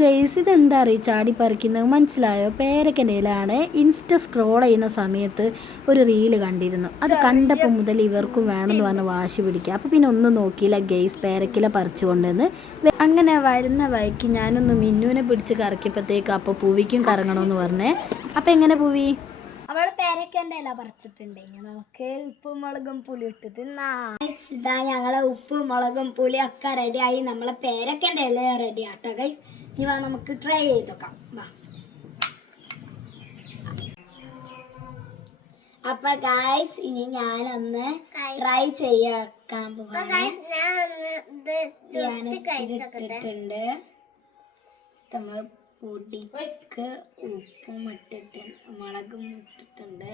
Guys ഇതെന്താ അറിയി? ചാടി പറിക്കുന്നത് മനസ്സിലായോ? പേരക്കന്റെ ഇലയാണ് ഇൻസ്റ്റ സ്ക്രോൾ ചെയ്യുന്ന സമയത്ത് ഒരു റീൽ കണ്ടിരുന്നു. അത് കണ്ടപ്പോൾ മുതൽ ഇവർക്കും വേണമെന്ന് പറഞ്ഞ് വാശി പിടിക്കുക. അപ്പോൾ പിന്നെ ഒന്നും നോക്കിയില്ല ഗൈസ് പേരക്കില പറിച്ചു കൊണ്ടുവന്ന് അങ്ങനെ വരുന്ന വഴിക്ക് ഞാനൊന്ന് മിന്നുവിനെ പിടിച്ച് കറക്കിയപ്പോഴത്തേക്ക് അപ്പോൾ പൂവിക്കും കറങ്ങണമെന്ന് പറഞ്ഞേ. അപ്പോൾ എങ്ങനെ പൂവി? അവൾ പേരക്കന്റെ ഇല പറിച്ചിട്ടുണ്ടെങ്കിൽ നമുക്ക് ഉപ്പും മുളകും പുളി ഇട്ട് തിന്നാ. ഇതാ ഞങ്ങളെ ഉപ്പും മുളകും പുളിയൊക്കെ ഒക്കെ റെഡിയായി നമ്മളെ പേരക്കന്റെ ഇല റെഡി ആട്ടോ ഗൈസ് ഇനി വാ നമുക്ക് ട്രൈ ചെയ്ത് നോക്കാം. വാ. അപ്പൊ ഗായ്സ് ഇനി ഞാനൊന്ന് ട്രൈ ചെയ്യാക്കാൻ ഇട്ടിട്ടുണ്ട്. നമ്മൾ പൊടിക്ക് ഉപ്പും ഇട്ടിട്ട് മുളകും ഇട്ടിട്ടുണ്ട്.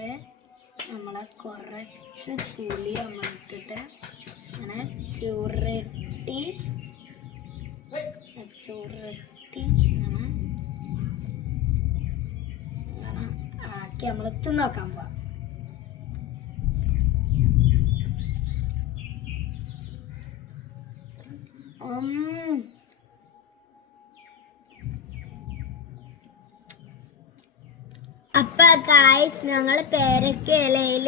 നമ്മളെ കുറച്ച് ചുളി നമ്മൾ ഇട്ടിട്ട് അങ്ങനെ ചുരുട്ടി ചുരുട്ടി ആക്കി നമ്മൾ തിന്നോക്കാൻ പോവാം. അപ്പൊ ഗായ്സ് ഞങ്ങൾ പേരക്ക ഇലയിൽ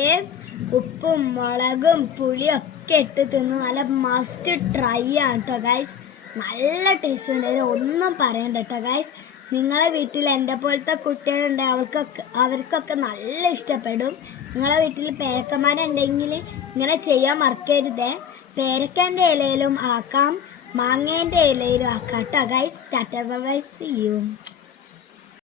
ഉപ്പും മുളകും പുളിയും ഒക്കെ ഇട്ട് തിന്ന് നല്ല മസ്റ്റ് ട്രൈ ആണ് കേട്ടോ ഗായ്സ് നല്ല ടേസ്റ്റ് ഉണ്ടായിരുന്നു ഒന്നും പറയണ്ട കേട്ടോ ഗൈസ് നിങ്ങളെ വീട്ടിൽ എന്റെ പോലത്തെ കുട്ടികളുണ്ട് അവർക്കൊക്കെ അവർക്കൊക്കെ നല്ല ഇഷ്ടപ്പെടും. നിങ്ങളെ വീട്ടിൽ പേരക്കന്മാരുണ്ടെങ്കിൽ ഇങ്ങനെ ചെയ്യാൻ മറക്കരുതേ. പേരക്കന്റെ ഇലയിലും ആക്കാം മാങ്ങേന്റെ ഇലയിലും ആക്കാം കേട്ടോ guys tata bye see you